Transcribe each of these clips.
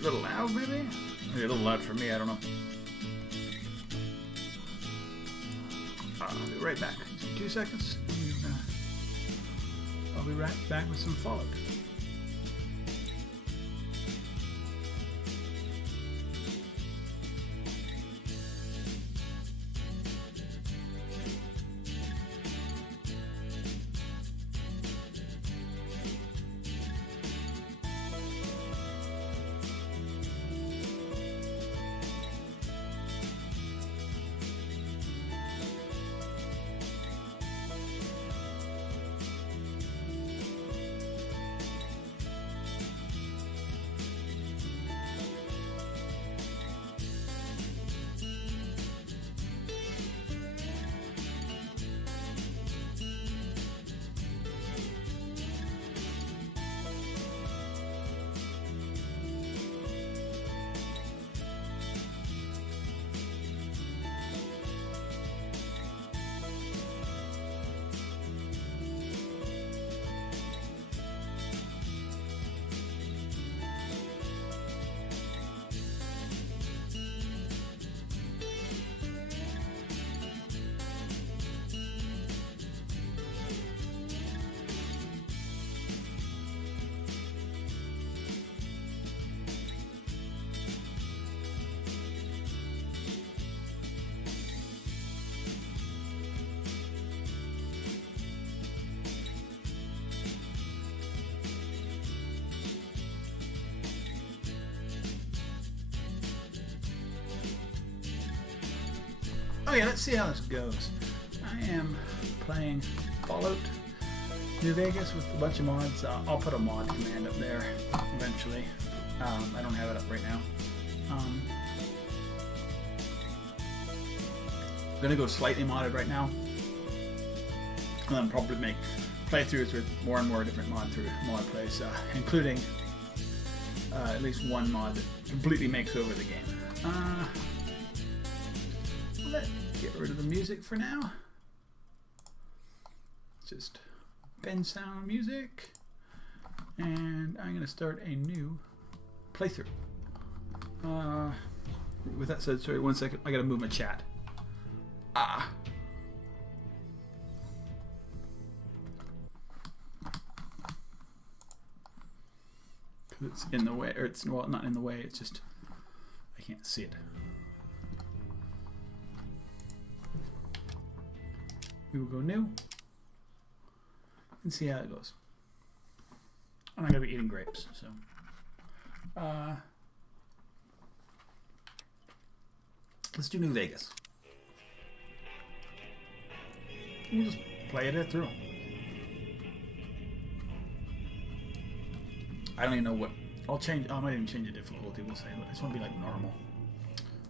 A little loud, maybe? Maybe a little loud for me, I don't know. I'll be right back. 2 seconds. I'll be right back with some Fallout. Okay, let's see how this goes. I am playing Fallout New Vegas with a bunch of mods. I'll put a mod command up there eventually. I don't have it up right now. I'm gonna go slightly modded right now, and then probably make playthroughs with more and more different mod plays, including at least one mod that completely makes over the game. Let's get rid of the music for now. Just Ben sound music, and I'm going to start a new playthrough. With that said, sorry, 1 second, I got to move my chat. It's in the way, or it's, well, not in the way, it's just I can't see it. We will go new and see how it goes. I'm not going to be eating grapes, so. Let's do New Vegas. We'll just play it through. I don't even know what. I'll change. I might even change the difficulty. We'll say. I just want to be like normal.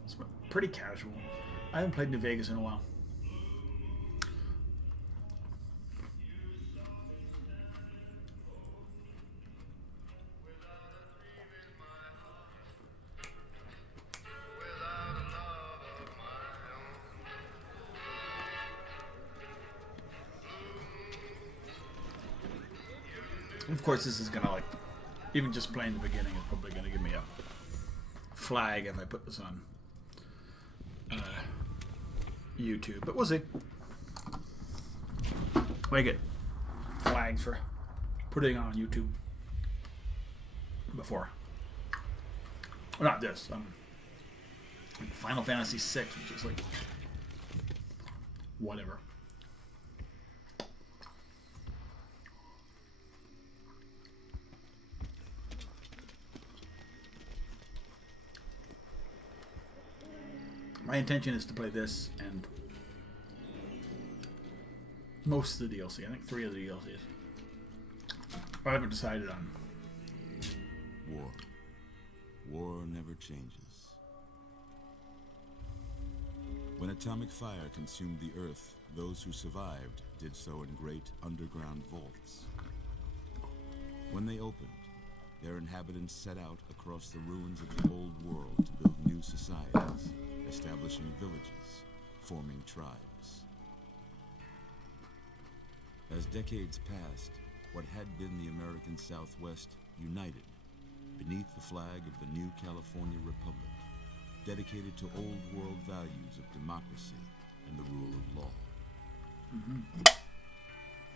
It's pretty casual. I haven't played New Vegas in a while. Of course, this is gonna, like, even just playing the beginning is probably gonna give me a flag if I put this on YouTube, but we'll see. We get flags for putting on YouTube before. Well, not this. Final Fantasy VI, which is like whatever. My intention is to play this and most of the DLC. I think 3 of the DLCs. I haven't decided on. War. War never changes. When atomic fire consumed the Earth, those who survived did so in great underground vaults. When they opened, their inhabitants set out across the ruins of the old world to build new societies, establishing villages, forming tribes. As decades passed, what had been the American Southwest united, beneath the flag of the new California Republic, dedicated to old world values of democracy and the rule of law.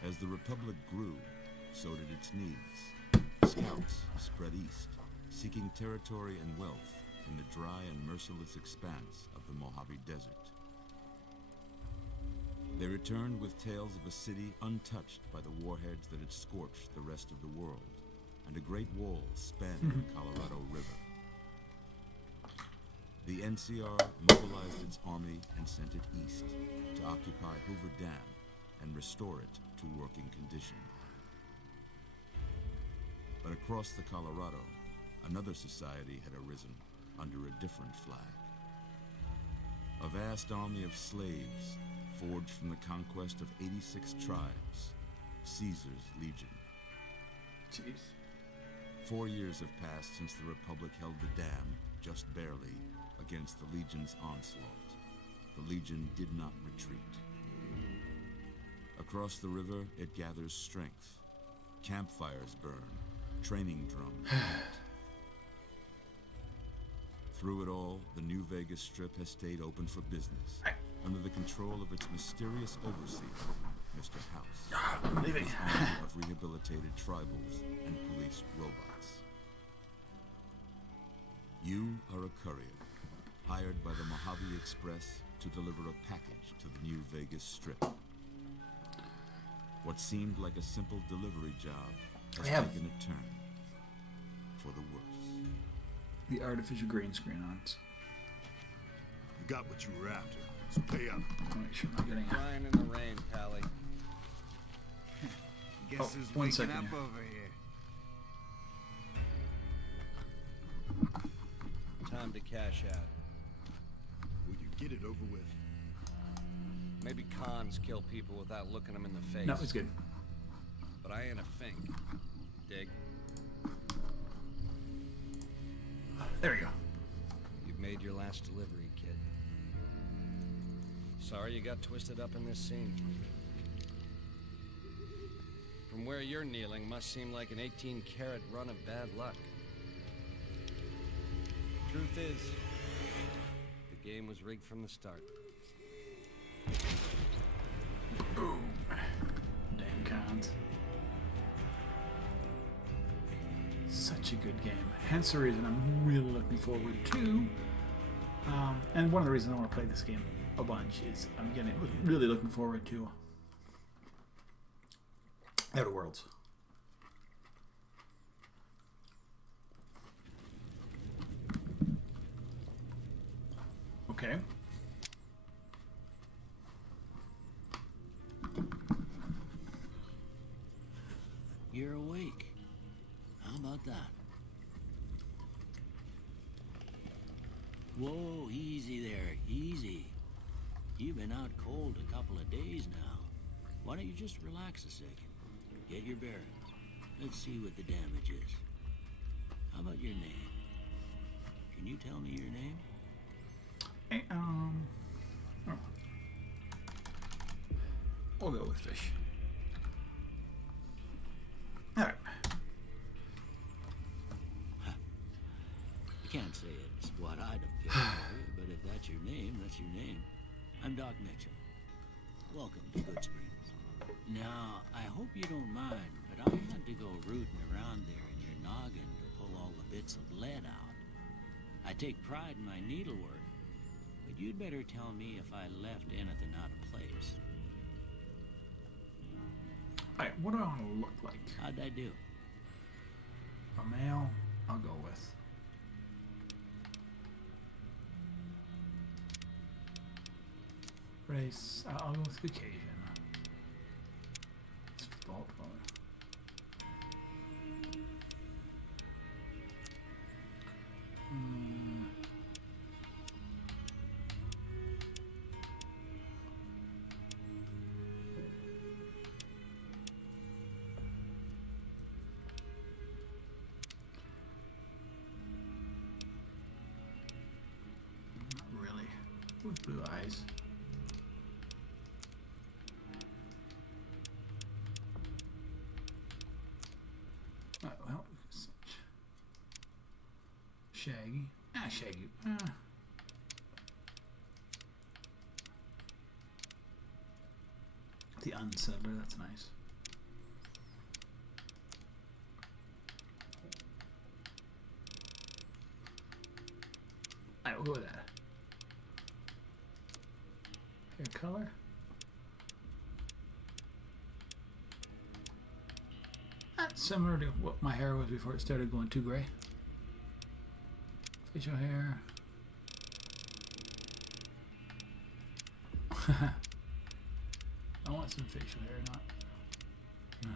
As the Republic grew, so did its needs. Scouts spread east, seeking territory and wealth in the dry and merciless expanse of the Mojave Desert. They returned with tales of a city untouched by the warheads that had scorched the rest of the world, and a great wall spanning the Colorado River. The NCR mobilized its army and sent it east to occupy Hoover Dam and restore it to working condition. But across the Colorado, another society had arisen under a different flag. A vast army of slaves forged from the conquest of 86 tribes, Caesar's Legion. Jeez. 4 years have passed since the Republic held the dam, just barely, against the Legion's onslaught. The Legion did not retreat. Across the river, it gathers strength. Campfires burn, training drums beat. Through it all, the New Vegas Strip has stayed open for business, under the control of its mysterious overseer, Mr. House, I'm leaving. his army of rehabilitated tribals and police robots. You are a courier, hired by the Mojave Express to deliver a package to the New Vegas Strip. What seemed like a simple delivery job has taken a turn for the worse. The artificial green screen on. You got what you were after, so pay up. Make sure I'm not getting Crying in the rain, Pally. Guess Oh, who's one waking second up here. over here? Time to cash out. Will you get it over with? Maybe cons kill people without looking them in the face. No, it's good. But I ain't a fink. Dig? There we go. You've made your last delivery, kid. Sorry you got twisted up in this scene. From where you're kneeling must seem like an 18-carat run of bad luck. Truth is, the game was rigged from the start. Boom. Damn cons. Such a good game. Hence the reason I'm really looking forward to. And one of the reasons I want to play this game a bunch is I'm really looking forward to Outer Worlds. Okay. You're awake. How about that? Whoa, easy there, easy. You've been out cold a couple of days now. Why don't you just relax a second? Get your bearings. Let's see what the damage is. How about your name? Can you tell me your name? Oh. We'll go with fish. Alright. I can't say it's what I'd have picked for you, but if that's your name, that's your name. I'm Doc Mitchell. Welcome to Goodsprings. Now, I hope you don't mind, but I had to go rooting around there in your noggin to pull all the bits of lead out. I take pride in my needlework, but you'd better tell me if I left anything out of place. Alright, what do I want to look like? How'd I do? A male, I'll go with. Race, I'll go with Caucasian. It's default color. Not really. With blue eyes. Oh, well, such. Shaggy. Shaggy. The unsettler, that's nice. Alright, we'll go with that. Hair color. That's similar to what my hair was before it started going too gray. Facial hair. I want some facial hair, not. No.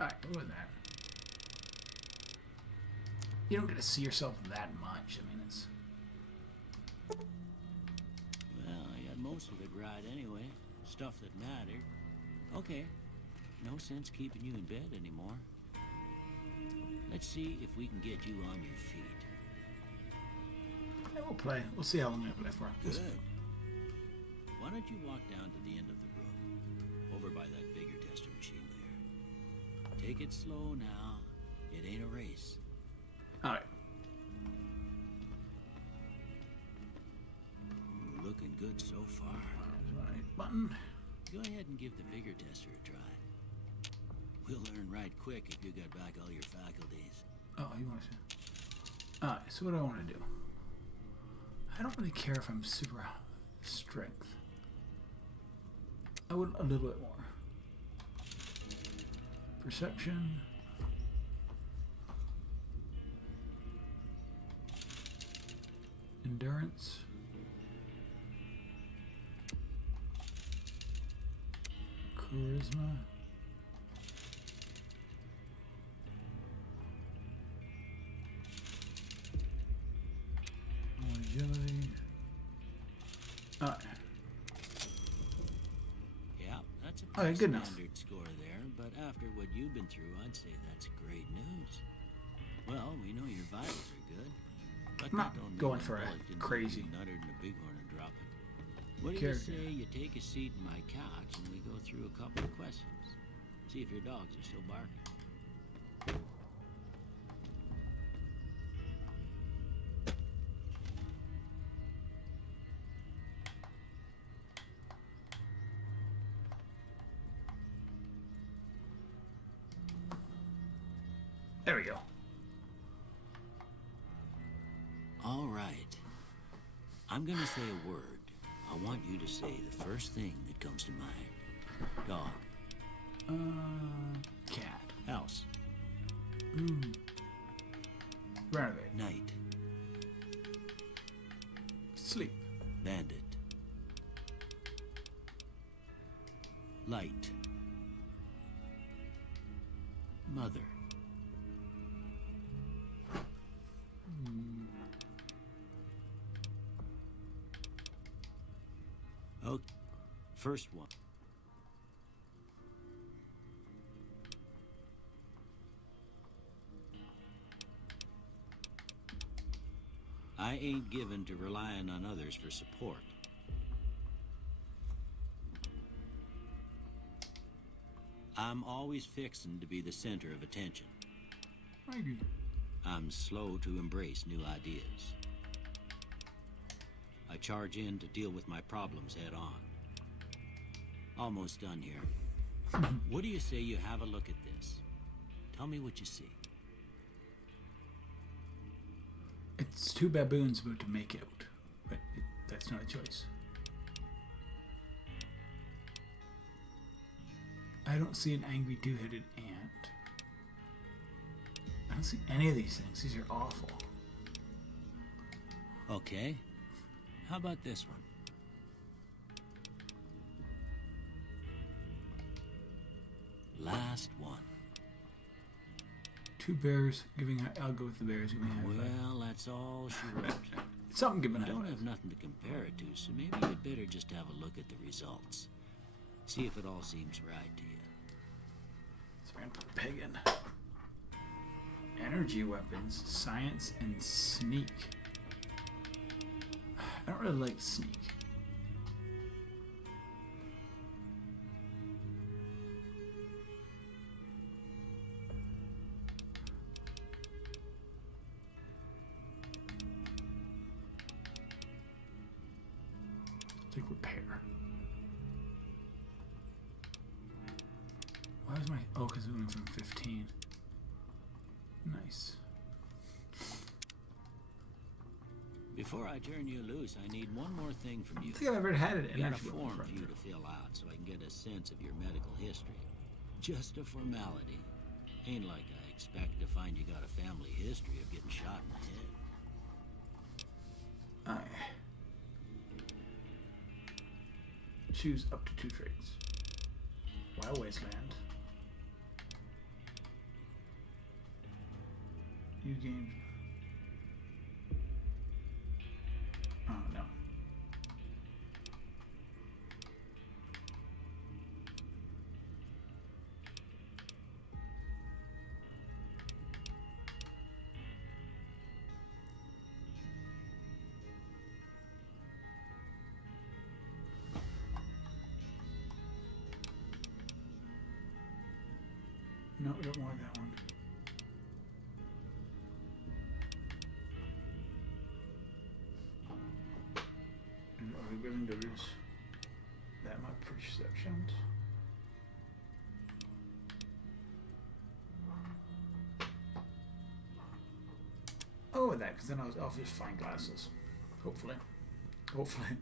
Alright, go with that. You don't get to see yourself that much. I mean, it's. Well, I got most of it right anyway. Stuff that mattered. Okay. No sense keeping you in bed anymore. Let's see if we can get you on your feet. Hey, we'll play. We'll see how long I play for. Good. Why don't you walk down to the end of the room, over by that vigor tester machine there. Take it slow now. It ain't a race. Alright. Looking good so far. Right button. Go ahead and give the vigor tester a try. We'll learn right quick if you got back all your faculties. Oh, you want to. Alright, so what do I want to do? I don't really care if I'm super strength. I would a little bit more. Perception. Endurance. Charisma. Agility. Alright. Yeah, that's a All pretty right, good enough. standard score there, but after what you've been through, I'd say that's great news. Well, we know your vitals are good. But I'm not that don't mean going that for a bullet didn't crazy get you nuttered and a bighorn are dropping. What do you character. say you take a seat in my couch and we go through a couple of questions? See if your dogs are still barking. There we go. All right. I'm gonna say a word. I want you to say the first thing that comes to mind. Dog. Cat. House. Renovate. Night. Sleep. Bandit. Light. Mother. Oh, first one. I ain't given to relying on others for support. I'm always fixin' to be the center of attention. I agree. I'm slow to embrace new ideas. I charge in to deal with my problems head on. Almost done here. What do you say you have a look at this? Tell me what you see. It's two baboons about to make out, but that's not a choice. I don't see an angry two-headed ant. I don't see any of these things. These are awful. Okay. How about this one? Last one. 2 bears giving out. I'll go with the bears giving out. Well, that's all she wrote. Something giving I out. don't have nothing to compare it to, so maybe you'd better just have a look at the results. See if it all seems right to you. So we're gonna put pig in. Energy weapons, science, and sneak. I don't really like sneak. Take repair. Why is my... Oh, because it went from 15. Nice. Before I turn you loose, I need one more thing from I you. don't think I've ever had it. I got a Energy form weapon for you to fill out so I can get a sense of your medical history. Just a formality. Ain't like I expect to find you got a family history of getting shot in the head. Aye. Choose up to 2 traits. Wild Wasteland. You gain. Oh no. No, we don't want that one. And are we willing to lose that much perception? Oh, with that, because then I'll just find glasses. Hopefully. Hopefully.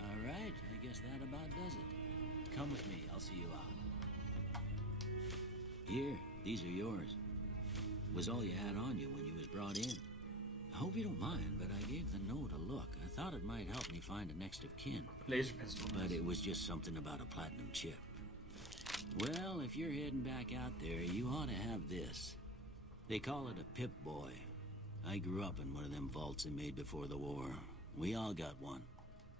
All right, I guess that about does it. Come with me, I'll see you out. Here, these are yours. Was all you had on you when you was brought in. I hope you don't mind, but I gave the note a look. I thought it might help me find a next of kin. Laser pistol. But it was just something about a platinum chip. Well, if you're heading back out there, you ought to have this. They call it a Pip-Boy. I grew up in one of them vaults they made before the war. We all got one.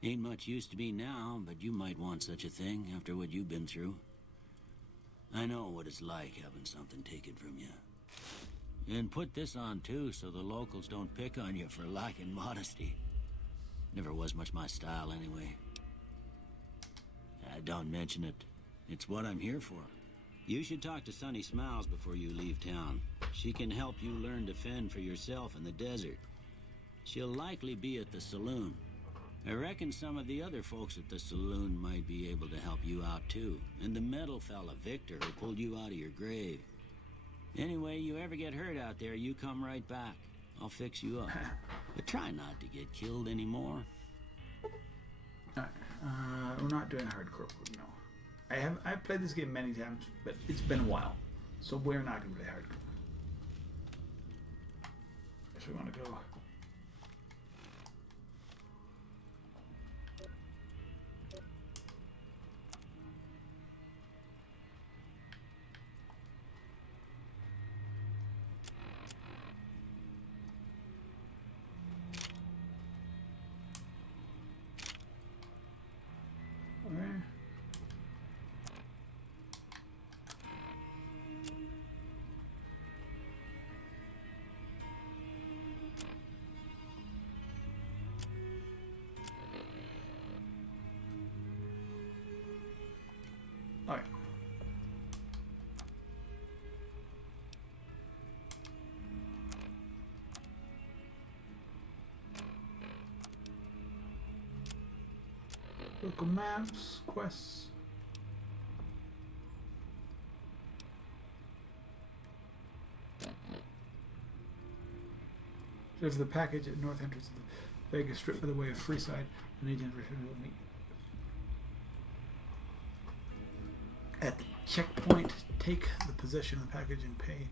Ain't much use to me now, but you might want such a thing after what you've been through. I know what it's like having something taken from you. And put this on too, so the locals don't pick on you for lacking modesty. Never was much my style anyway. Don't mention it. It's what I'm here for. You should talk to Sunny Smiles before you leave town. She can help you learn to fend for yourself in the desert. She'll likely be at the saloon. I reckon some of the other folks at the saloon might be able to help you out too. And the metal fella, Victor, who pulled you out of your grave. Anyway, you ever get hurt out there, you come right back. I'll fix you up. But try not to get killed anymore. Alright, we're not doing hardcore mode, no. I've played this game many times, but it's been a while. So we're not going to play hardcore. So we want to go... Okay. Alright. Local maps, quests. There's the package at north entrance of the Vegas Strip by the way of Freeside, and agent will meet. At the checkpoint, take the possession of the package and pay.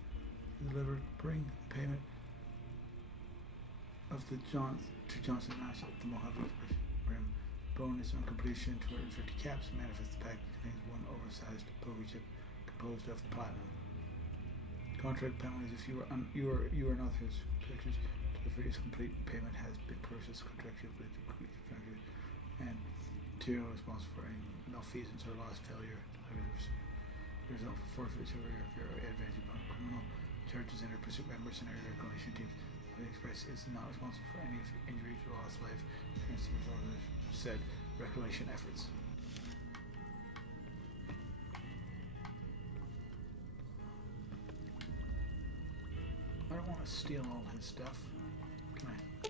Deliver, bring the payment of the to Johnson Nash at the Mojave Rim. Bonus on completion, 250 caps. Manifest pack contains one oversized poker chip composed of platinum. Contract penalties if you are not his purchase. The freeze complete payment has been processed contractually with the complete factory, and material responsible for any no fees until lost failure. Result for forfeiture of your advantage upon criminal charges and pursuit by mercenary reclamation teams. The Express is not responsible for any injury to lost life as a result of said reclamation efforts. I don't want to steal all his stuff. Can I?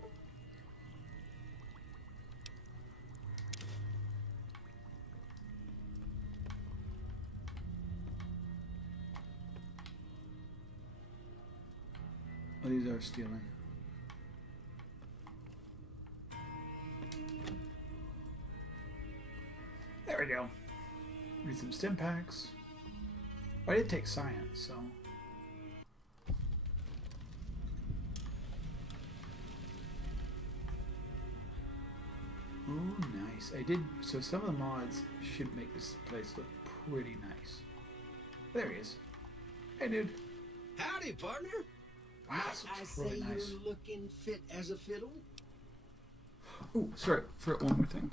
Oh, these are stealing. There we go. Read some stim packs. Oh, I did take science, so. Oh, nice. I did. So some of the mods should make this place look pretty nice. There he is. Hey, dude. Howdy, partner. Wow, this I looks say really nice. you're looking fit as a fiddle. Oh, sorry. For one more thing.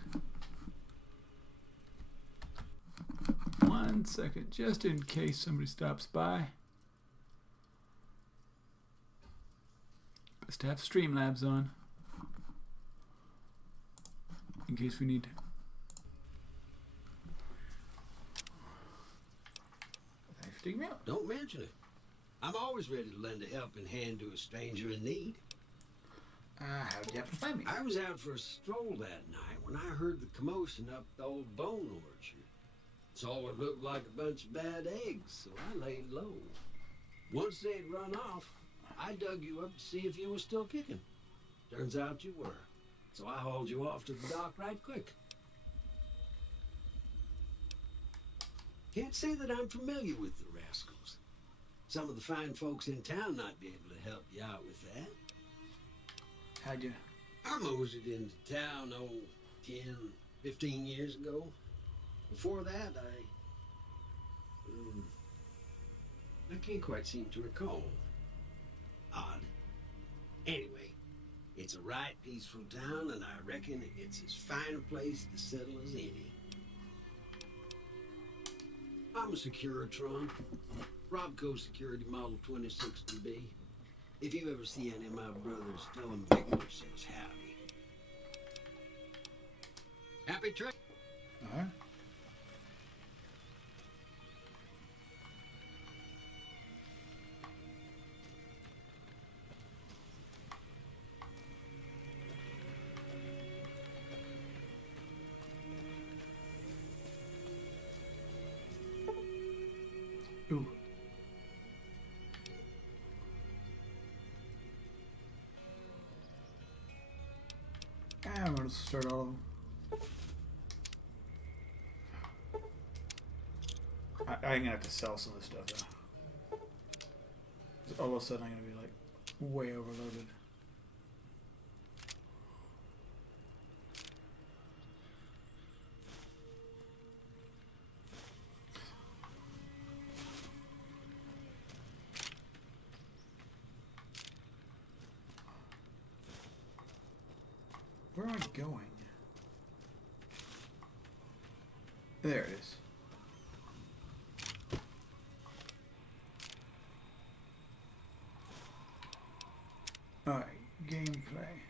1 second, just in case somebody stops by. Best to have Streamlabs on. In case we need. Thanks for taking me out. Don't mention it. I'm always ready to lend a helping hand to a stranger in need. How'd you happen to find me? I was out for a stroll that night when I heard the commotion up the old bone orchard. Saw what looked like a bunch of bad eggs, so I laid low. Once they'd run off, I dug you up to see if you were still kicking. Turns out you were, so I hauled you off to the dock right quick. Can't say that I'm familiar with the rascals. Some of the fine folks in town might be able to help you out with that. How'd you? I moseyed into town, 10, 15 years ago. Before that, I can't quite seem to recall. Odd. Anyway, it's a right peaceful town, and I reckon it's as fine a place to settle as any. I'm a Securitron. Robco Security Model 2060B. If you ever see any of my brothers, tell them Victor says howdy. Happy trip. Alright. Ooh. I'm gonna start all of them. I'm gonna have to sell some of this stuff though. 'Cause all of a sudden I'm gonna be like way overloaded. Where am I going? There it is. Alright, gameplay.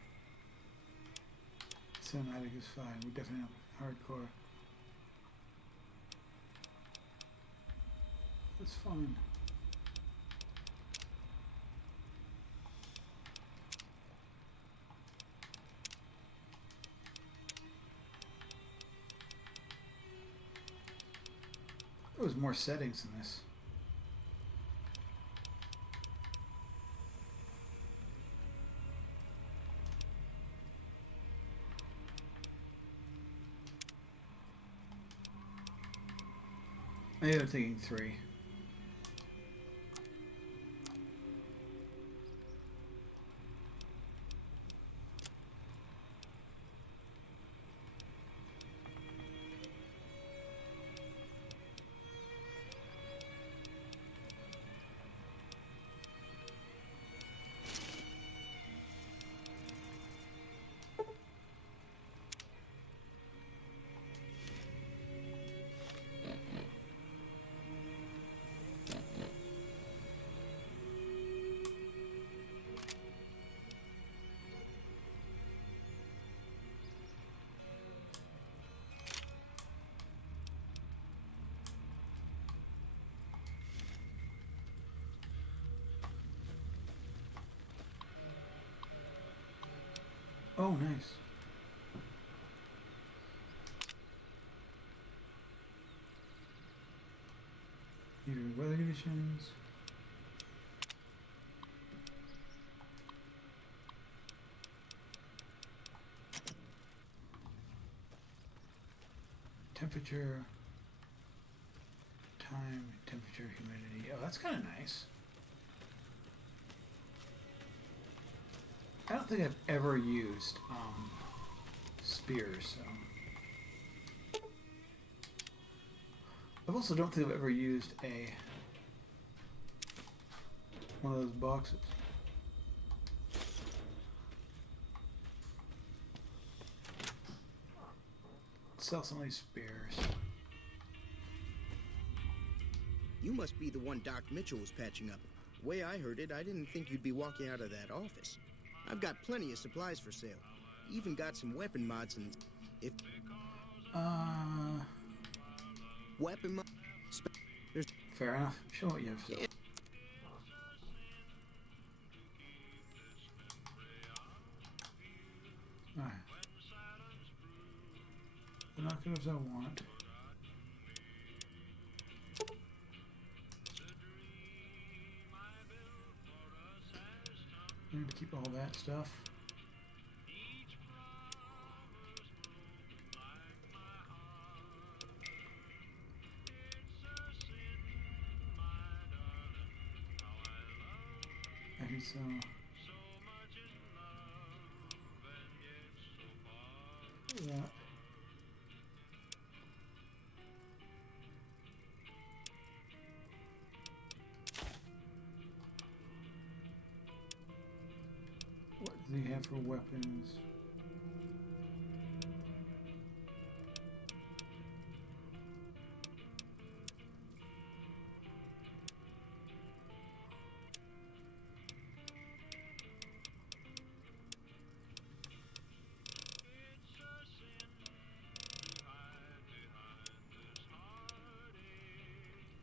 Cinematic is fine. We definitely have hardcore. That's fine. There was more settings in this. Maybe I'm thinking 3. Oh, nice. Even weather conditions. Temperature, time, temperature, humidity. Oh, that's kind of nice. I don't think I've ever used spears. So. I also don't think I've ever used one of those boxes. Sell some of these spears. You must be the one Doc Mitchell was patching up. The way I heard it, I didn't think you'd be walking out of that office. I've got plenty of supplies for sale. Even got some weapon mods and... if... Weapon mod... There's... Fair enough. Show what you have to sell. Alright. Binoculars I want. I need to keep all that stuff. I can sell that. What does he have for weapons?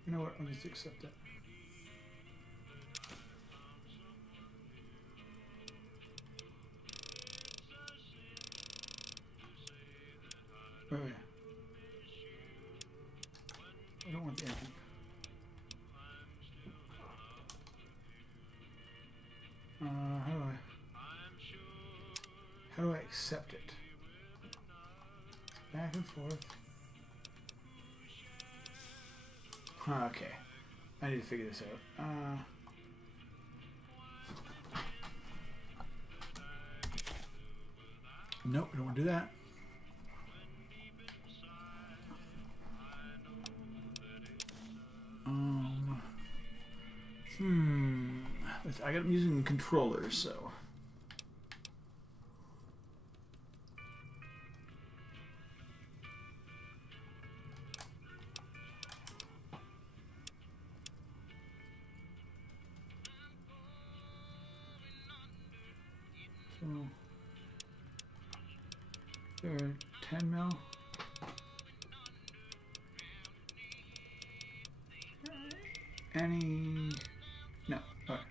You know what? I'll just accept it. Oh yeah. I don't want the engine. How do I accept it? Back and forth. Okay. I need to figure this out. Nope, I don't want to do that. I'm using controllers, so. There are 10 mil. Any? No. All right.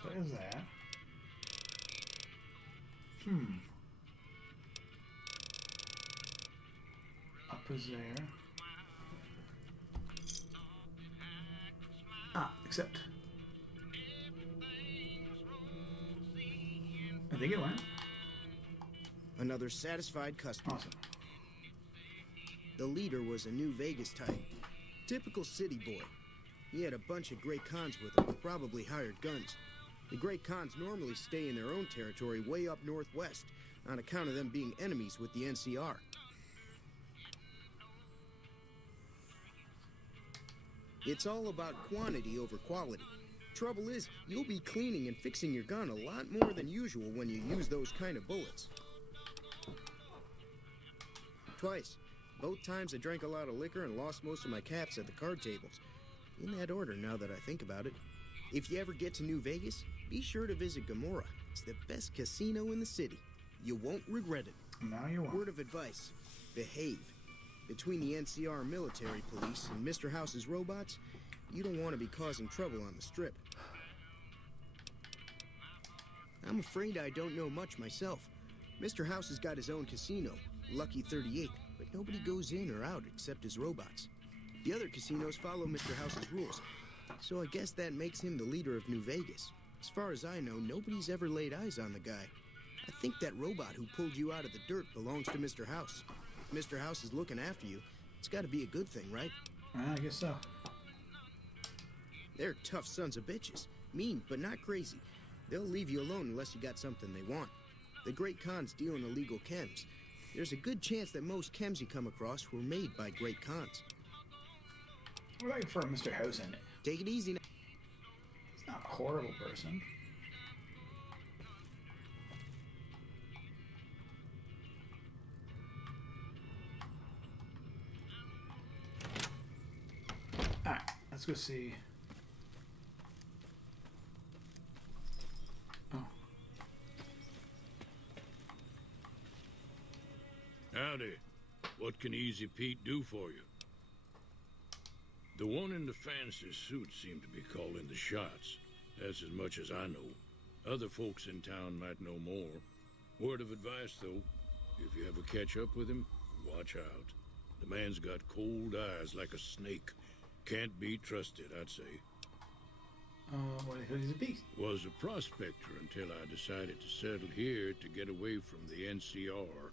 What is that? Up is there. Accept. I think it went. Another satisfied customer. Awesome. The leader was a New Vegas type. Typical city boy. He had a bunch of Great Khans with him, probably hired guns. The Great Khans normally stay in their own territory way up northwest, on account of them being enemies with the NCR. It's all about quantity over quality. Trouble is, you'll be cleaning and fixing your gun a lot more than usual when you use those kind of bullets. Twice. Both times I drank a lot of liquor and lost most of my caps at the card tables. In that order, now that I think about it. If you ever get to New Vegas, be sure to visit Gomorrah. It's the best casino in the city. You won't regret it. Now you won't. Word of advice, behave. Between the NCR military police and Mr. House's robots, You don't want to be causing trouble on the Strip. I'm afraid I don't know much myself. Mr. House has got his own casino, Lucky 38, but nobody goes in or out except his robots. The other casinos follow Mr. House's rules, so I guess that makes him the leader of New Vegas. As far as I know, nobody's ever laid eyes on the guy. I think that robot who pulled you out of the dirt belongs to Mr. House. If Mr. House is looking after you, it's got to be a good thing, right? I guess so. They're tough sons of bitches. Mean, but not crazy. They'll leave you alone unless you got something they want. The Great Khans deal in illegal chems. There's a good chance that most chems you come across were made by Great Khans. What about for Mr. House in it? Take it easy now. He's not a horrible person. Alright, let's go see. Oh. Howdy. What can Easy Pete do for you? The one in the fancy suit seemed to be calling the shots. That's as much as I know. Other folks in town might know more. Word of advice, though, if you ever catch up with him, watch out. The man's got cold eyes like a snake. Can't be trusted, I'd say. Well, he's a beast. Was a prospector until I decided to settle here to get away from the NCR.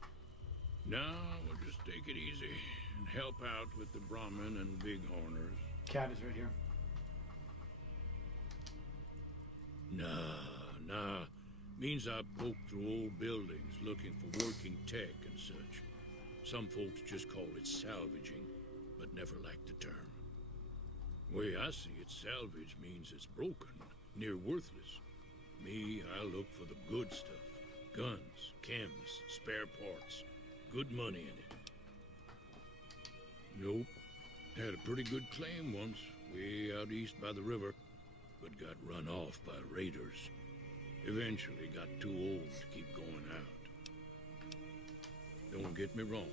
Now, we'll just take it easy and help out with the Brahmin and Bighorners. Cat is right here. Nah. Means I poke through old buildings looking for working tech and such. Some folks just call it salvaging, but never liked the term. Way I see it, salvage means it's broken, near worthless. Me, I look for the good stuff. Guns, chems, spare parts. Good money in it. Nope. Had a pretty good claim once, way out east by the river, but got run off by raiders. Eventually got too old to keep going out. Don't get me wrong,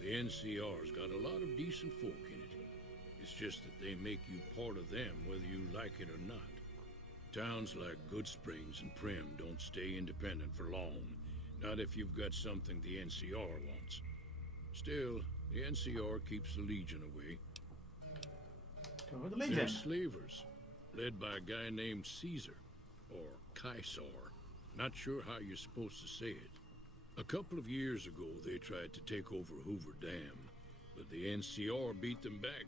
the NCR's got a lot of decent folk in it. It's just that they make you part of them whether you like it or not. Towns like Goodsprings and Primm don't stay independent for long. Not if you've got something the NCR wants. Still, the NCR keeps the Legion away. Go with the They're Legion. slavers, led by a guy named Caesar, or Caesar. Not sure how you're supposed to say it. A couple of years ago, they tried to take over Hoover Dam, but the NCR beat them back.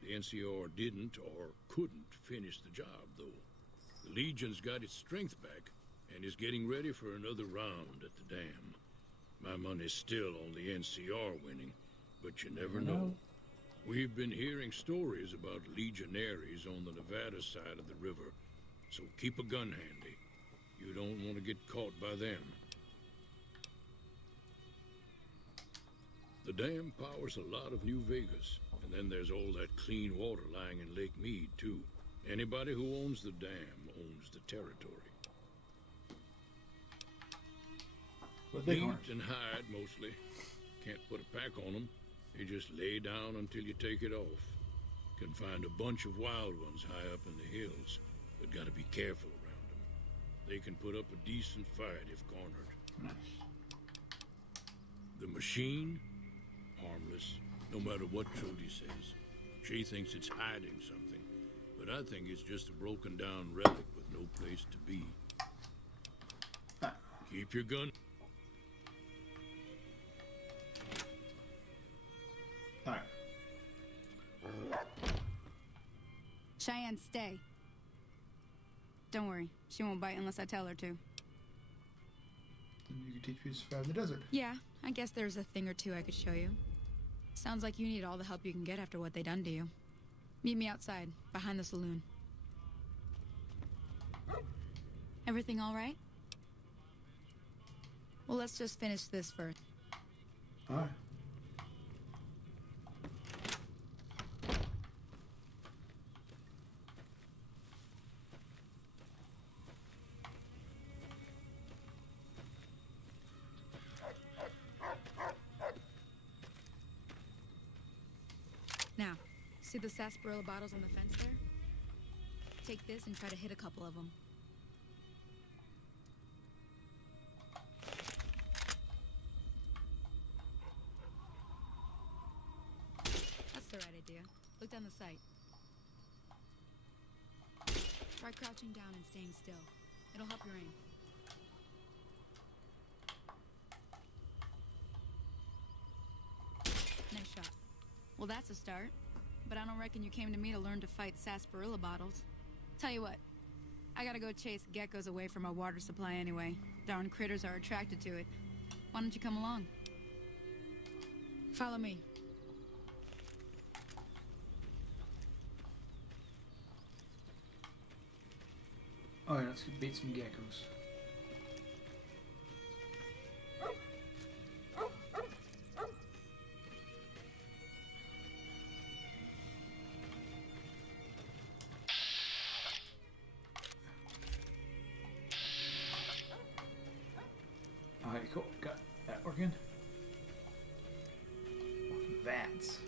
The NCR didn't or couldn't finish the job, though. The Legion's got its strength back, and is getting ready for another round at the dam. My money's still on the NCR winning, but you never know. We've been hearing stories about legionaries on the Nevada side of the river, so keep a gun handy. You don't want to get caught by them. The dam powers a lot of New Vegas, and then there's all that clean water lying in Lake Mead, too. Anybody who owns the dam owns the territory. With Meat Bighorns. and hide, mostly. Can't put a pack on them. You just lay down until you take it off. Can find a bunch of wild ones high up in the hills, but gotta be careful around them. They can put up a decent fight if cornered. Nice. The machine? Harmless, no matter what Trudy says. She thinks it's hiding something, but I think it's just a broken down relic with no place to be. Keep your gun. Alright. Cheyenne, stay. Don't worry. She won't bite unless I tell her to. Then you can teach me to survive the desert. Yeah, I guess there's a thing or two I could show you. Sounds like you need all the help you can get after what they done to you. Meet me outside, behind the saloon. Everything all right? Well, let's just finish this first. Alright. Now, See the sarsaparilla bottles on the fence there? Take this and try to hit a couple of them. That's the right idea. Look down the sight. Try crouching down and staying still. It'll help your aim. Nice shot. Well, that's a start. But I don't reckon you came to me to learn to fight sarsaparilla bottles. Tell you what, I gotta go chase geckos away from our water supply anyway. Darn critters are attracted to it. Why don't you come along? Follow me. Alright, let's beat some geckos. Alright, cool. Got that working. That's.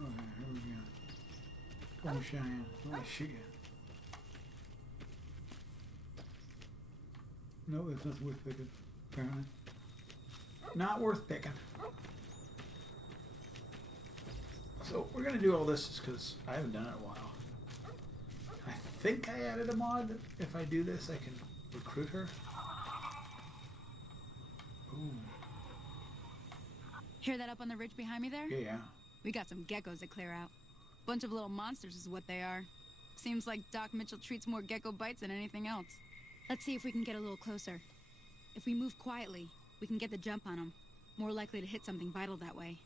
Okay, here we go. Come Cheyenne. Let me shoot you. No, it's not worth picking, apparently. Not worth picking. So we're gonna do all this just because I haven't done it in a while. I think I added a mod that if I do this I can recruit her. Ooh. Hear that up on the ridge behind me there? Yeah. We got some geckos to clear out. Bunch of little monsters is what they are. Seems like Doc Mitchell treats more gecko bites than anything else. Let's see if we can get a little closer. If we move quietly, we can get the jump on them. More likely to hit something vital that way.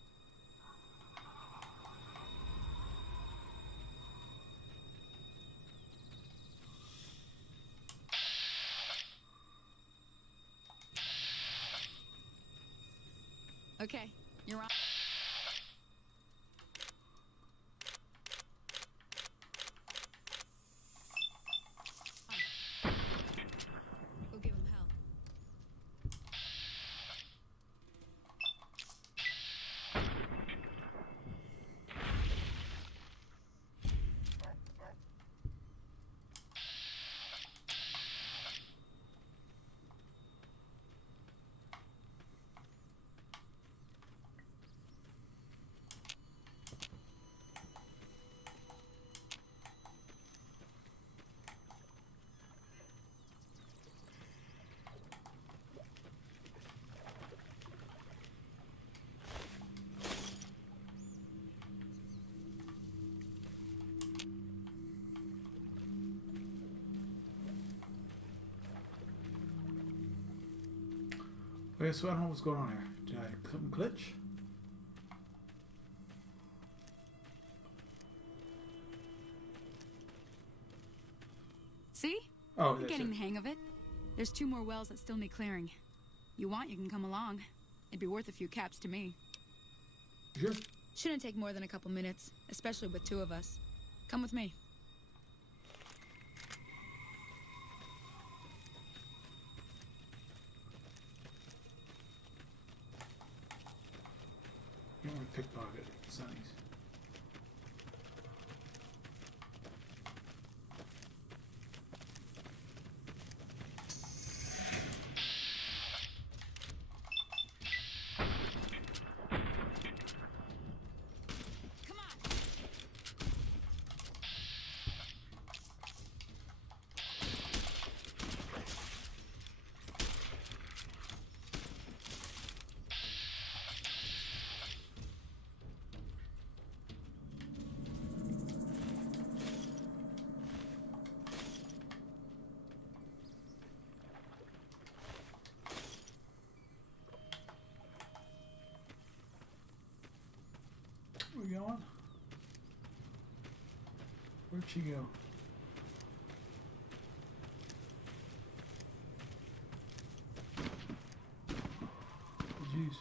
Okay, you're on. Go give him hell. Okay, so I don't know what's going on here. Did I something glitch? See? Oh, You're that's getting it. the hang of it. There's 2 more wells that still need clearing. You want, you can come along. It'd be worth a few caps to me. Sure. Shouldn't take more than a couple minutes, especially with 2 of us. Come with me. You don't want to pickpocket Sonny's. Come on! Where we going? Where'd she go? jeez.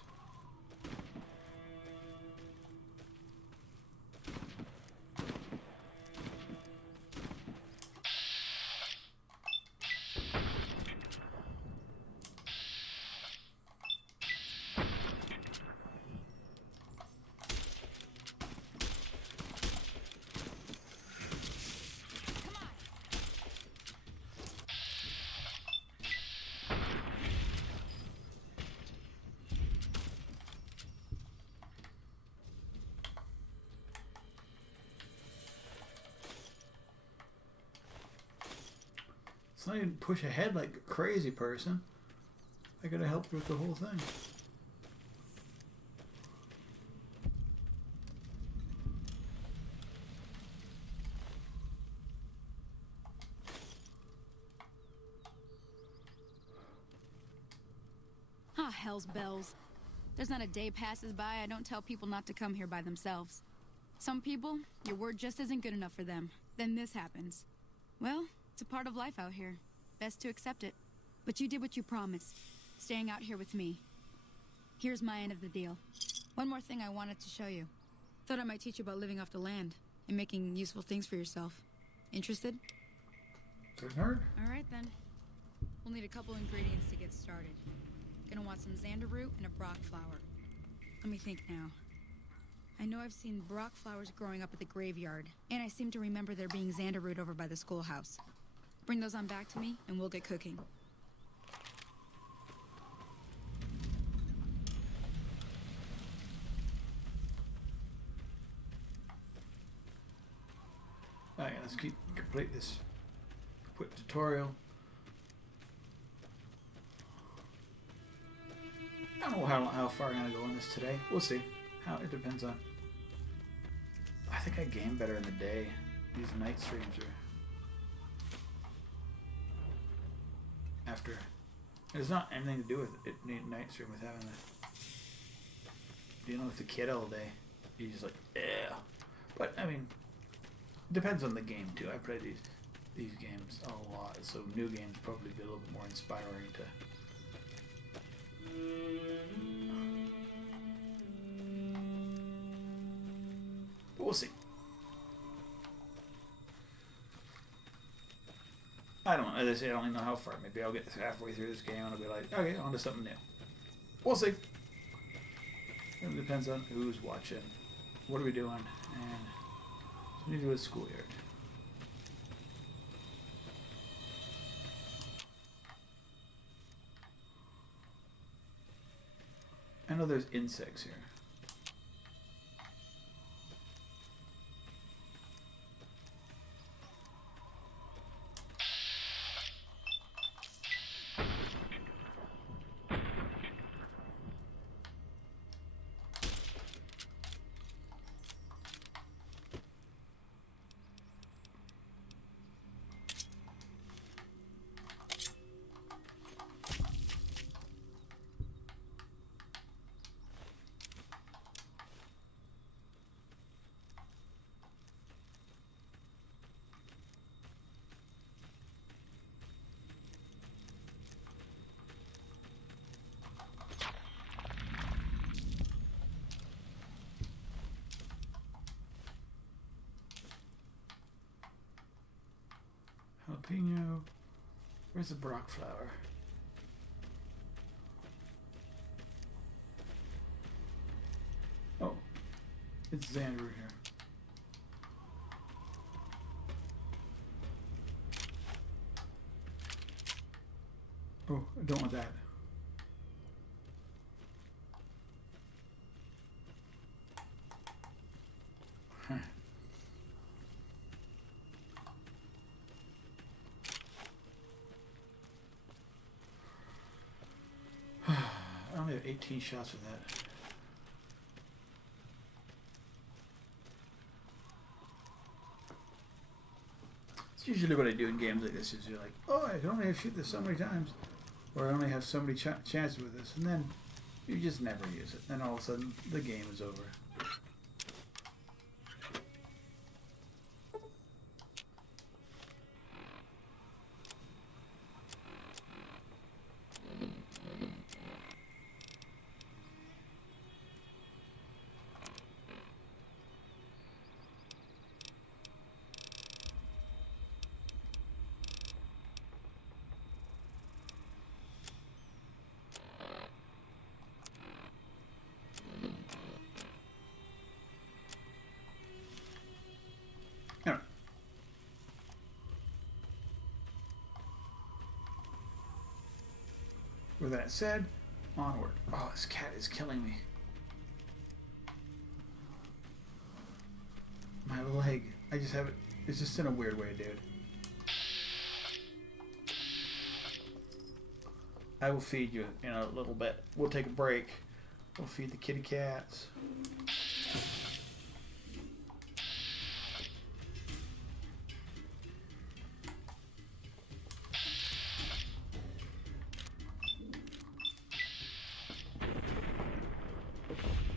It's not even push ahead like a crazy person. I gotta help with the whole thing. Ah, hell's bells. There's not a day passes by I don't tell people not to come here by themselves. Some people, your word just isn't good enough for them. Then this happens. Well, it's a part of life out here. Best to accept it. But you did what you promised, staying out here with me. Here's my end of the deal. One more thing I wanted to show you. Thought I might teach you about living off the land and making useful things for yourself. Interested? Nerd? Alright then. We'll need a couple ingredients to get started. Gonna want some xander root and a brock flower. Let me think now. I know I've seen brock flowers growing up at the graveyard, and I seem to remember there being xander root over by the schoolhouse. Bring those on back to me, and we'll get cooking. Alright, let's complete this quick tutorial. I don't know how far I'm gonna go in this today. We'll see. It depends on. I think I game better in the day. These night streams are after. There's not anything to do with it. Night stream with having dealing with the kid all day. He's just like, yeah. But I mean, depends on the game too. I play these games a lot, so new games probably be a little bit more inspiring to. But we'll see. I don't know. As I say, I don't even know how far. Maybe I'll get halfway through this game and I'll be like, okay, on to something new. We'll see. It depends on who's watching. What are we doing? And we need to do a schoolyard. I know there's insects here. Jalapeno. Where's the brock flower? Oh, it's xander here. Oh, I don't want that. Huh. I only have 18 shots with that. It's usually what I do in games like this is you're like, oh, I can only have shoot this so many times. Or I only have so many chances with this. And then you just never use it. Then all of a sudden the game is over. With that said, onward. Oh, this cat is killing me. My leg. I just have it. It's just in a weird way, dude. I will feed you in a little bit. We'll take a break. We'll feed the kitty cats.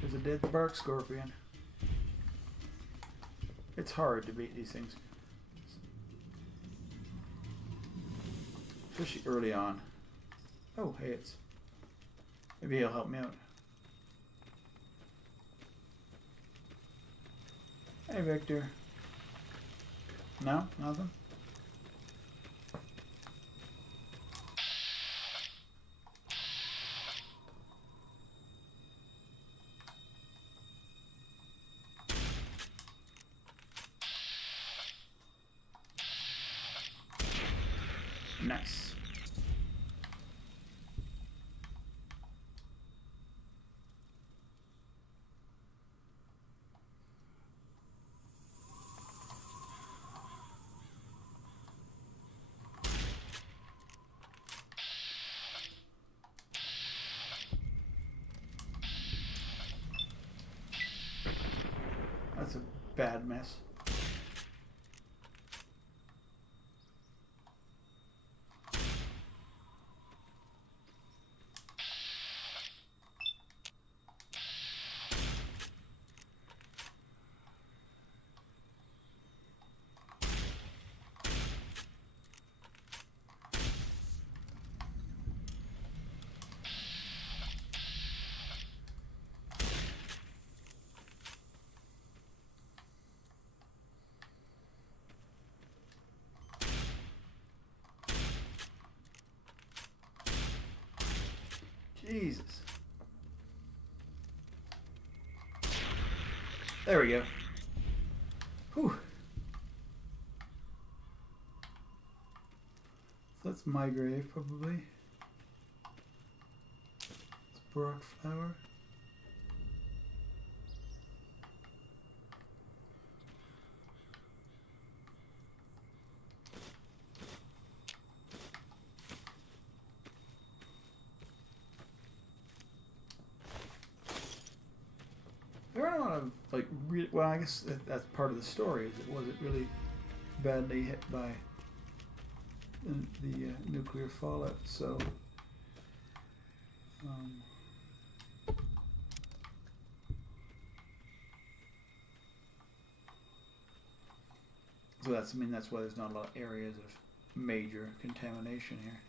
There's a dead bark scorpion. It's hard to beat these things. Especially early on. Oh, hey, it's... Maybe he'll help me out. Hey, Victor. No? Nothing? Nice. That's a bad mess. Jesus. There we go. Whew. So that's my grave, probably. It's Brock Flower. There aren't a lot of, like, well, I guess that's part of the story, is it wasn't really badly hit by the nuclear fallout, so... So that's, I mean, that's why there's not a lot of areas of major contamination here.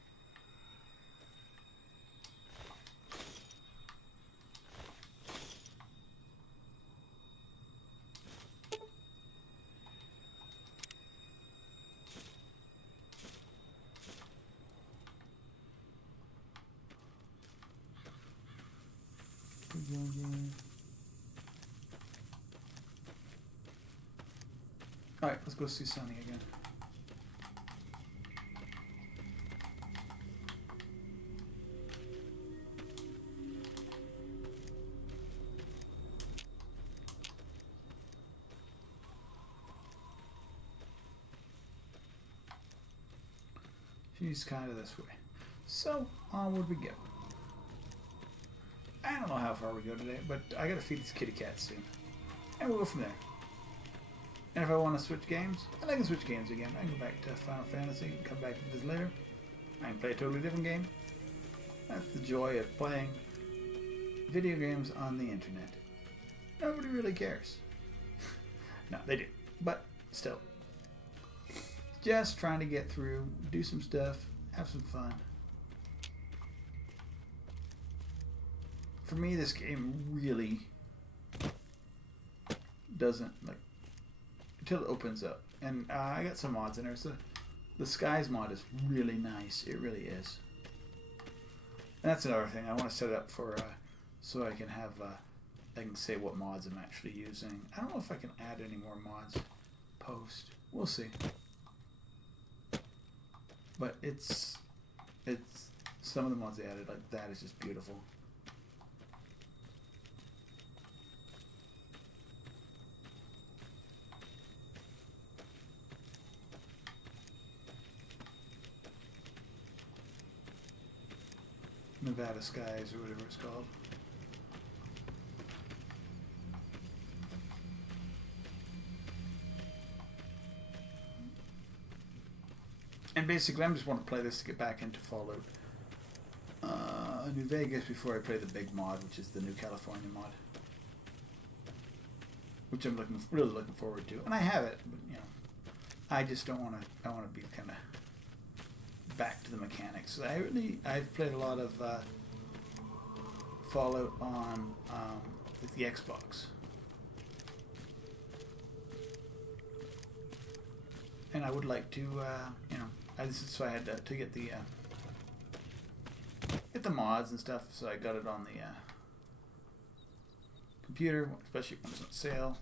Alright, let's go see Sonny again. She's kind of this way. So, onward we go. I don't know how far we go today, but I gotta feed these kitty cats soon. And we'll go from there. And if I want to switch games, then I can switch games again. I can go back to Final Fantasy and come back to this later. I can play a totally different game. That's the joy of playing video games on the internet. Nobody really cares. No, they do. But still. Just trying to get through, do some stuff, have some fun. For me, this game really doesn't, like, until it opens up. And I got some mods in there. So the Skies mod is really nice. It really is. And that's another thing. I want to set it up for so I can have I can say what mods I'm actually using. I don't know if I can add any more mods post. We'll see. But it's some of the mods they added, like that is just beautiful. Nevada Skies or whatever it's called. And basically, I just want to play this to get back into Fallout New Vegas before I play the big mod, which is the new California mod, which I'm really looking forward to. And I have it, but you know, I just don't want to. I want to be kind of back to the mechanics. I've played a lot of Fallout on with the Xbox, and I would like to, you know, so I had to get the mods and stuff. So I got it on the computer, especially when it's on sale.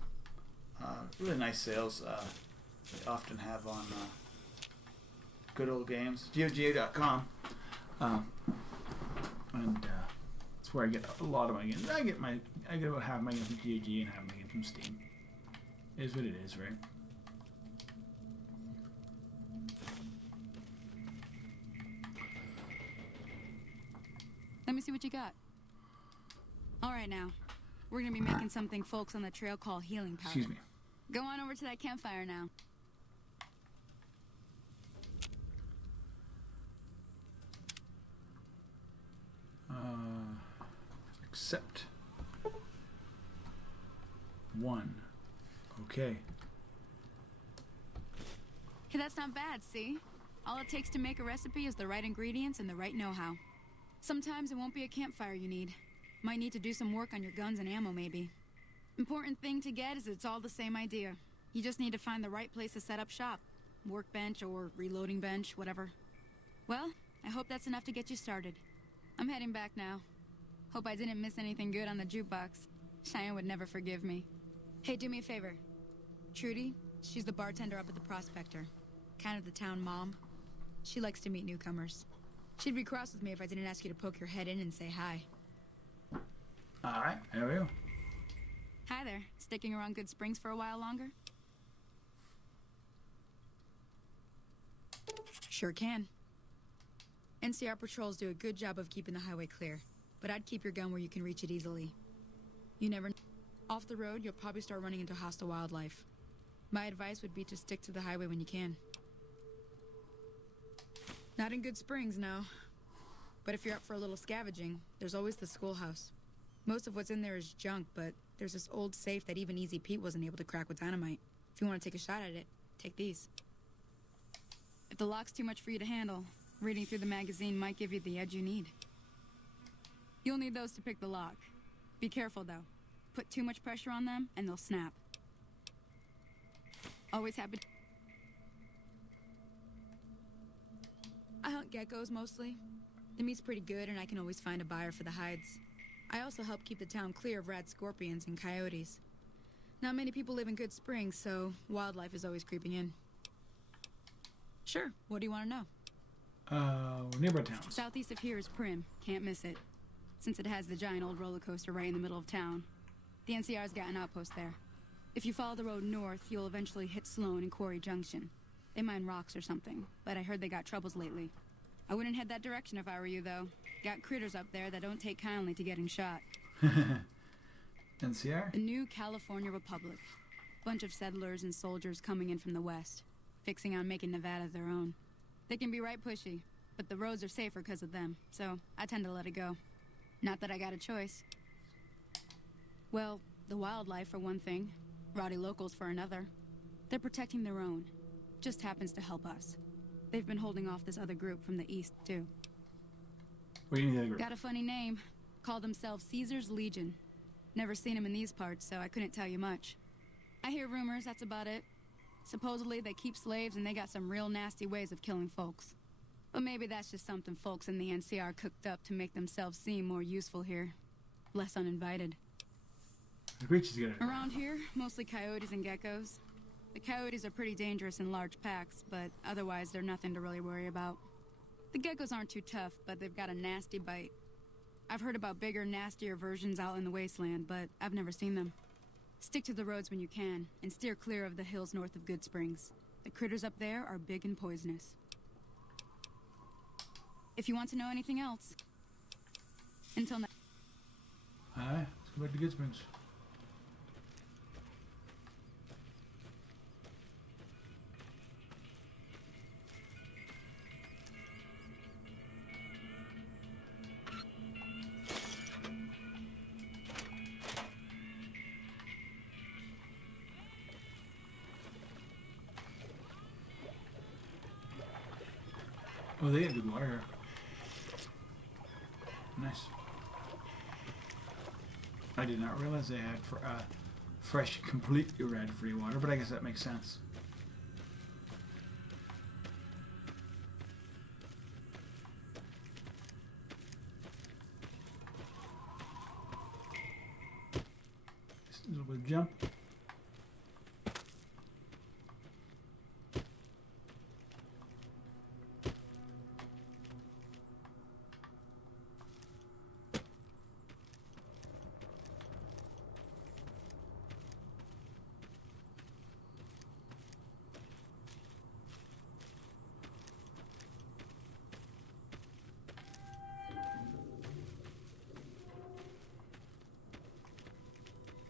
Really nice sales. They often have on Good Old Games, GOG.com, and that's where I get a lot of my games. I get about half my games from GOG and half my games from Steam. It is what it is, right? Let me see what you got. All right, now. We're gonna be making something folks on the trail call healing powder. Excuse me. Go on over to that campfire now. Accept. 1. Okay. Hey, that's not bad, see? All it takes to make a recipe is the right ingredients and the right know-how. Sometimes it won't be a campfire you need. Might need to do some work on your guns and ammo, maybe. Important thing to get is it's all the same idea. You just need to find the right place to set up shop. Workbench or reloading bench, whatever. Well, I hope that's enough to get you started. I'm heading back now. Hope I didn't miss anything good on the jukebox. Cheyenne would never forgive me. Hey, do me a favor. Trudy, she's the bartender up at the Prospector. Kind of the town mom. She likes to meet newcomers. She'd be cross with me if I didn't ask you to poke your head in and say hi. Alright, there we go. Hi there. Sticking around Good Springs for a while longer? Sure can. NCR patrols do a good job of keeping the highway clear, but I'd keep your gun where you can reach it easily. You never know. Off the road, you'll probably start running into hostile wildlife. My advice would be to stick to the highway when you can. Not in Good Springs, no. But if you're up for a little scavenging, there's always the schoolhouse. Most of what's in there is junk, but there's this old safe that even Easy Pete wasn't able to crack with dynamite. If you want to take a shot at it, take these. If the lock's too much for you to handle, reading through the magazine might give you the edge you need. You'll need those to pick the lock. Be careful, though. Put too much pressure on them, and they'll snap. Always happy. I hunt geckos, mostly. The meat's pretty good, and I can always find a buyer for the hides. I also help keep the town clear of rad scorpions and coyotes. Not many people live in Good Springs, so wildlife is always creeping in. Sure, what do you want to know? Neighbor town. Southeast of here is Prim. Can't miss it. Since it has the giant old roller coaster right in the middle of town. The NCR's got an outpost there. If you follow the road north, you'll eventually hit Sloan and Quarry Junction. They mine rocks or something, but I heard they got troubles lately. I wouldn't head that direction if I were you, though. Got critters up there that don't take kindly to getting shot. NCR? The new California Republic. Bunch of settlers and soldiers coming in from the west, fixing on making Nevada their own. They can be right pushy, but the roads are safer because of them, so I tend to let it go. Not that I got a choice. Well, the wildlife for one thing, rowdy locals for another. They're protecting their own. Just happens to help us. They've been holding off this other group from the east, too. What do you need that group? Got a funny name. Call themselves Caesar's Legion. Never seen them in these parts, so I couldn't tell you much. I hear rumors, that's about it. Supposedly they keep slaves and they got some real nasty ways of killing folks. But maybe that's just something folks in the NCR cooked up to make themselves seem more useful here. Less uninvited. The creatures get it. Around here, mostly coyotes and geckos. The coyotes are pretty dangerous in large packs, but otherwise they're nothing to really worry about. The geckos aren't too tough, but they've got a nasty bite. I've heard about bigger, nastier versions out in the wasteland, but I've never seen them. Stick to the roads when you can, and steer clear of the hills north of Good Springs. The critters up there are big and poisonous. If you want to know anything else, until next. Alright, let's go back to Good Springs. Oh, they have good water here. Nice. I did not realize they had fresh, completely red-free water, but I guess that makes sense. Just a little bit of jump.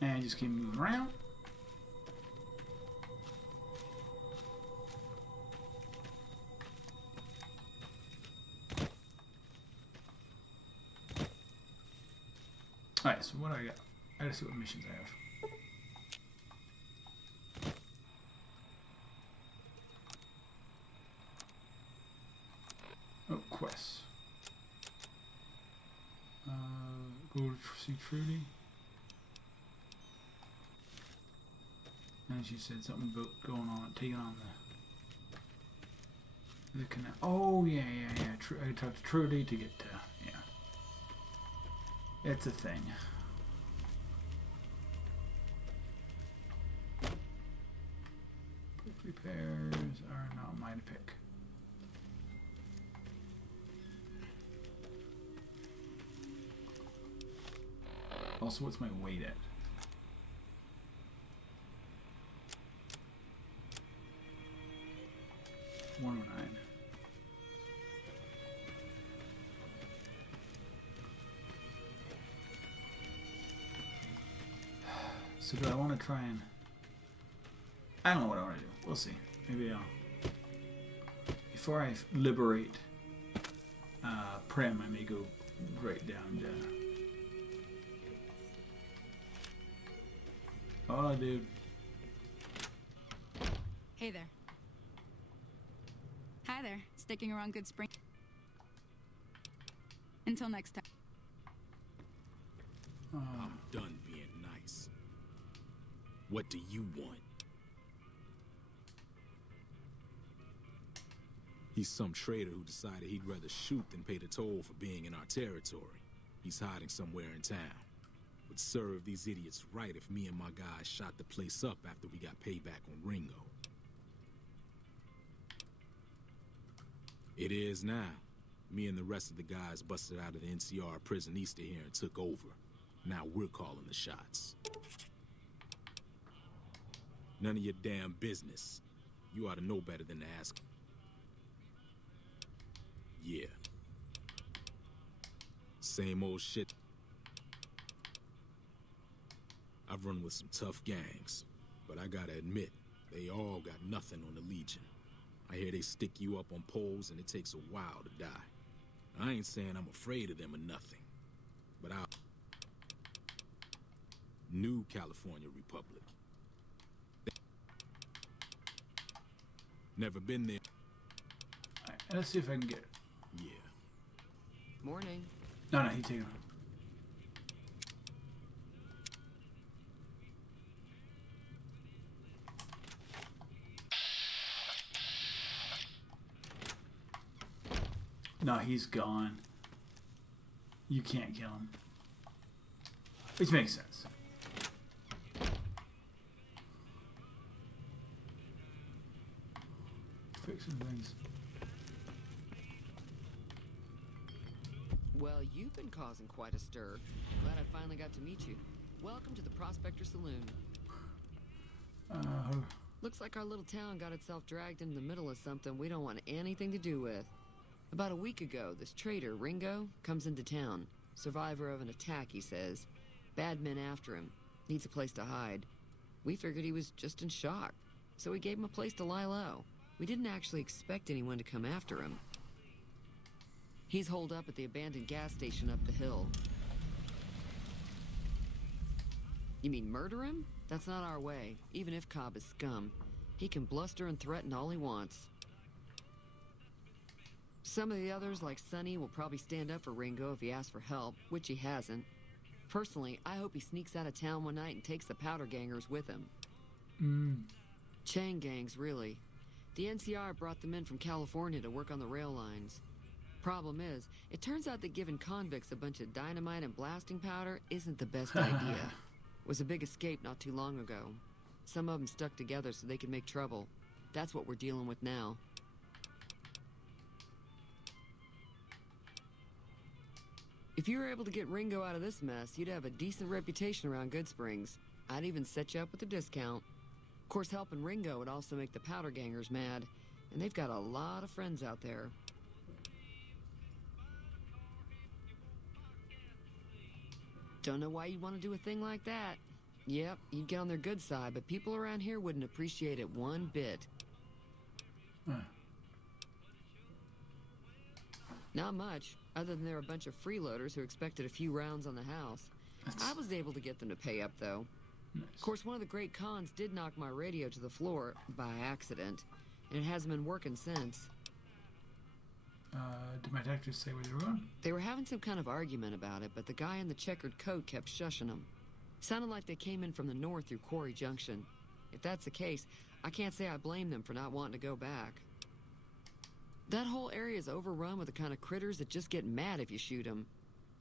And just keep moving around. Alright, so what do I got? I gotta see what missions I have. Oh, quests. Go to see Trudy. And she said something about going on, taking on the canal. Oh yeah. I talked to Trudy to get to, yeah. It's a thing. Quick repairs are not mine to pick. Also, what's my weight at? $109. So do I want to try and... I don't know what I want to do. We'll see. Maybe I'll... Before I liberate Primm, I may go right down to... Oh, dude. Hey there. Hi there. Sticking around Good Spring. Until next time. I'm done being nice. What do you want? He's some trader who decided he'd rather shoot than pay the toll for being in our territory. He's hiding somewhere in town. Would serve these idiots right if me and my guys shot the place up after we got payback on Ringo. It is now. Me and the rest of the guys busted out of the NCR prison east of here and took over. Now we're calling the shots. None of your damn business. You ought to know better than to ask. Yeah. Same old shit. I've run with some tough gangs, but I gotta admit, they all got nothing on the Legion. I hear they stick you up on poles and it takes a while to die. I ain't saying I'm afraid of them or nothing, but New California Republic. Never been there. Alright, let's see if I can get it. Yeah. Morning. No, he's taking it. No, he's gone. You can't kill him. Which makes sense. Fixing things. Well, you've been causing quite a stir. Glad I finally got to meet you. Welcome to the Prospector Saloon. Looks like our little town got itself dragged into the middle of something we don't want anything to do with. About a week ago, this traitor, Ringo, comes into town. Survivor of an attack, he says. Bad men after him. Needs a place to hide. We figured he was just in shock, so we gave him a place to lie low. We didn't actually expect anyone to come after him. He's holed up at the abandoned gas station up the hill. You mean murder him? That's not our way, even if Cobb is scum. He can bluster and threaten all he wants. Some of the others, like Sonny, will probably stand up for Ringo if he asks for help, which he hasn't. Personally, I hope he sneaks out of town one night and takes the powder gangers with him. Chain gangs, really. The NCR brought them in from California to work on the rail lines. Problem is, it turns out that giving convicts a bunch of dynamite and blasting powder isn't the best idea. It was a big escape not too long ago. Some of them stuck together so they could make trouble. That's what we're dealing with now. If you were able to get Ringo out of this mess, you'd have a decent reputation around Goodsprings. I'd even set you up with a discount. Of course, helping Ringo would also make the powder gangers mad, and they've got a lot of friends out there. Don't know why you'd want to do a thing like that. Yep, you'd get on their good side, but people around here wouldn't appreciate it one bit. Not much, other than they're a bunch of freeloaders who expected a few rounds on the house. I was able to get them to pay up, though. Of course, one of the great cons did knock my radio to the floor by accident, and it hasn't been working since. Did my detectives say where they were going? They were having some kind of argument about it, but the guy in the checkered coat kept shushing them. Sounded like they came in from the north through Quarry Junction. If that's the case, I can't say I blame them for not wanting to go back. That whole area is overrun with the kind of critters that just get mad if you shoot them.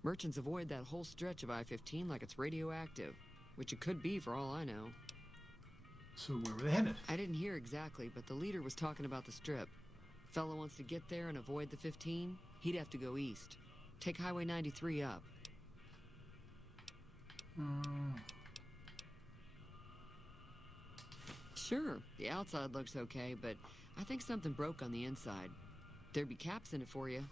Merchants avoid that whole stretch of I-15 like it's radioactive, which it could be for all I know. So where were they headed? I didn't hear exactly, but the leader was talking about the strip. Fellow wants to get there and avoid the 15, he'd have to go east. Take Highway 93 up. Sure, the outside looks okay, but I think something broke on the inside. There'd be caps in it for you.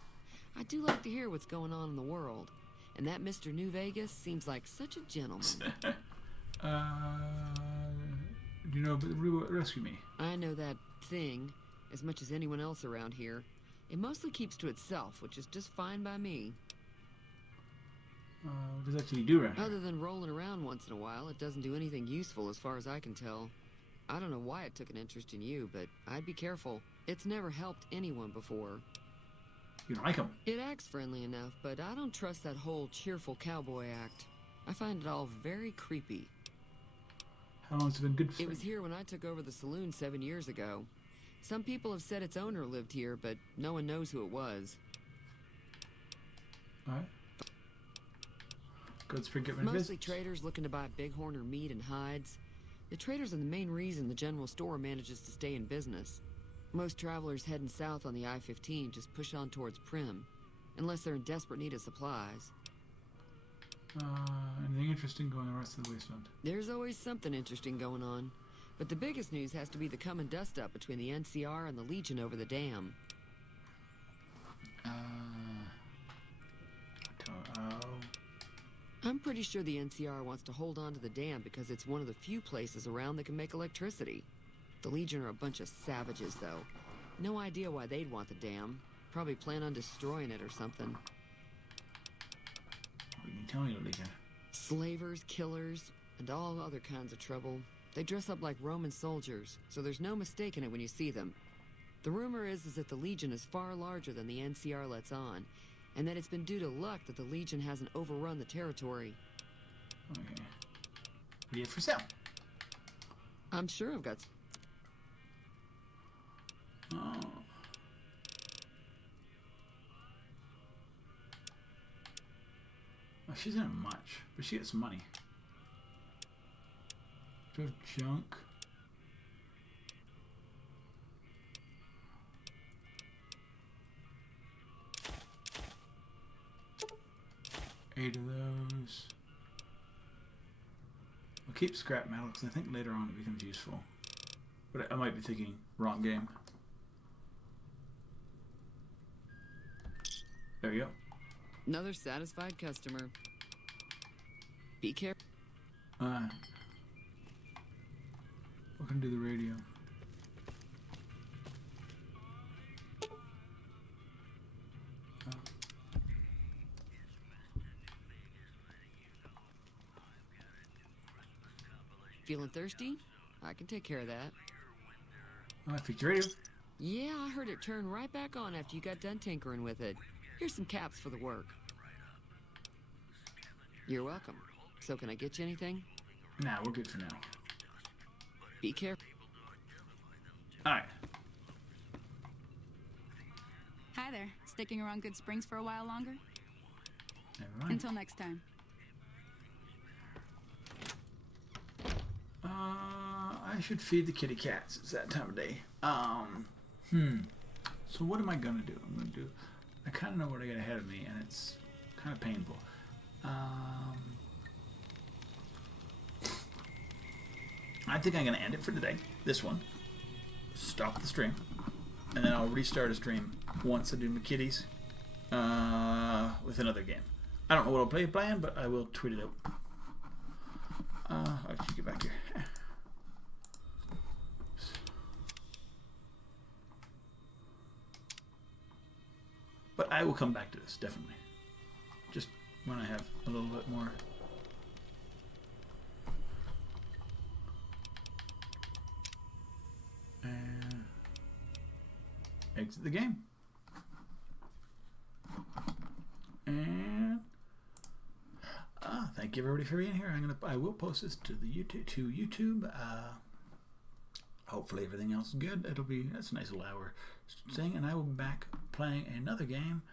I do like to hear what's going on in the world. And that Mr. New Vegas seems like such a gentleman. Do you know about the Rescue Me? I know that thing as much as anyone else around here. It mostly keeps to itself, which is just fine by me. What does it actually do around here? Other than rolling around once in a while, it doesn't do anything useful as far as I can tell. I don't know why it took an interest in you, but I'd be careful. It's never helped anyone before. You don't like him? It acts friendly enough, but I don't trust that whole cheerful cowboy act. I find it all very creepy. How long has it been good for? It was here when I took over the saloon 7 years ago. Some people have said its owner lived here, but no one knows who it was. Alright. Goodspring get Mostly traders looking to buy bighorn or meat and hides. The traders are the main reason the general store manages to stay in business. Most travelers heading south on the I-15 just push on towards Primm, unless they're in desperate need of supplies. Anything interesting going on the rest of the wasteland? There's always something interesting going on. But the biggest news has to be the coming dust-up between the NCR and the Legion over the dam. I'm pretty sure the NCR wants to hold on to the dam because it's one of the few places around that can make electricity. The Legion are a bunch of savages, though. No idea why they'd want the dam. Probably plan on destroying it or something. What can you tell me, Legion? Slavers, killers, and all other kinds of trouble. They dress up like Roman soldiers, so there's no mistaking it when you see them. The rumor is that the Legion is far larger than the NCR lets on, and that it's been due to luck that the Legion hasn't overrun the territory. Okay. What do you have for sale? I'm sure I've got... Oh. Well, she doesn't have much, but she gets money. Do you have junk? 8 of those. I'll keep scrap metal because I think later on it becomes useful. But I might be thinking wrong game. There you go. Another satisfied customer. Be careful. What can I do the radio? Feeling thirsty? I can take care of that. I fixed the radio. Yeah, I heard it turn right back on after you got done tinkering with it. Here's some caps for the work. You're welcome. So can I get you anything? Nah, we're good for now. Be careful. Alright. Hi there. Sticking around Good Springs for a while longer? Never mind. Until next time. I should feed the kitty cats. It's that time of day. So what am I gonna do? I kind of know what I got ahead of me, and it's kind of painful. I think I'm gonna end it for today. This one. Stop the stream, and then I'll restart a stream once I do my kitties with another game. I don't know what I'll plan, but I will tweet it out. I should get back here. But I will come back to this, definitely. Just when I have a little bit more. And exit the game. And thank you everybody for being here. I will post this to the YouTube. Hopefully everything else is good. That's a nice little hour thing, and I will be back playing another game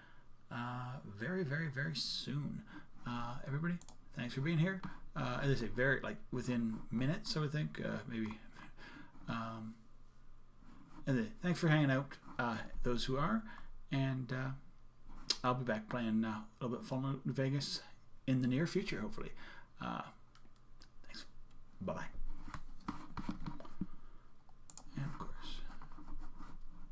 very, very, very soon. Everybody, thanks for being here. As I say, very within minutes, I would think, maybe. And thanks for hanging out, those who are, and I'll be back playing a little bit Fallout New Vegas in the near future, hopefully. Thanks. Bye-bye.